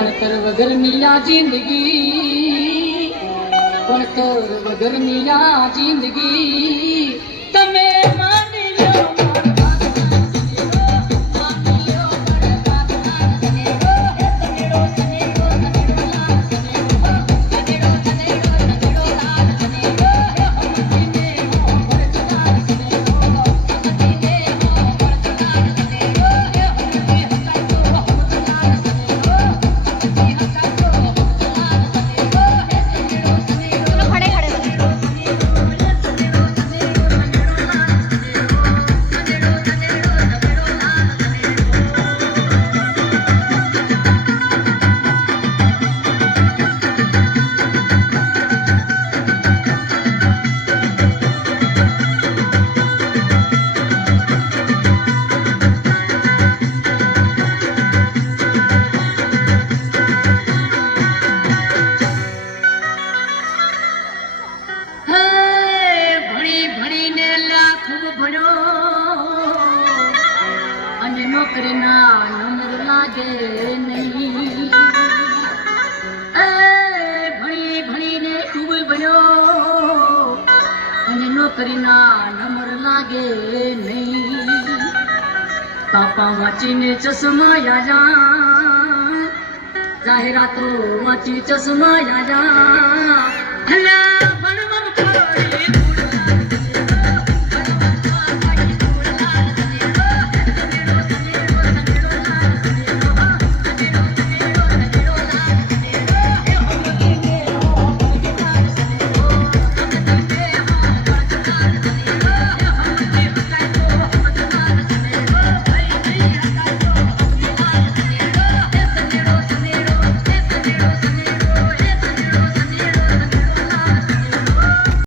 ભણતર વગરની આ જિંદગી, ભણતર વગરની આ જિંદગી તમે માની લો. નોકરીના નંબર લાગે નહીં. ભણી ભણીને ખૂબ ભણ્યો અને નોકરીના નંબર લાગે નહીં. પાપા વાંચીને ચશ્મા જાહેરાતો વાંચી ચશ્મા